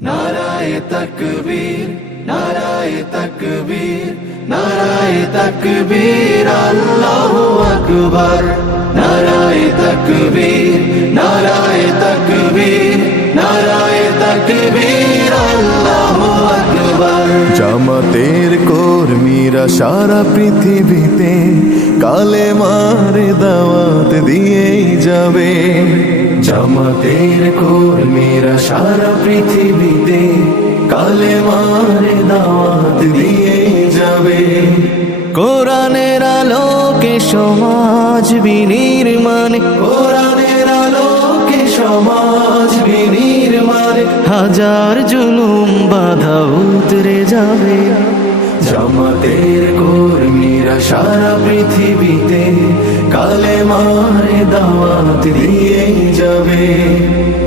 নারায়ে তাকবীর, নারায়ে তাকবীর, নারায়ে তাকবীর, আল্লাহু আকবার। নারায়ে তাকবীর, নারায়ে তাকবীর, নারায়ে তাকবীর, আল্লাহু আকবার। জামাতের কর্মীরা সারা পৃথিবীতে কালেমার দাওয়াত দিয়েই যাবে। জামাতের কর্মীরা সারা পৃথিবীতে কালেমার দাওয়াত দিয়ে যাবে। কোরআনের আলোকে সমাজ বিনির্মাণ, কোরআনের আলোকে সমাজ বিনির্মাণ, হাজার জুলুম বাধা উতরে যাবে। জামাতের কর্মীরা সারা পৃথিবীতে কালেমার দাওয়াত দিয়ে যাবে।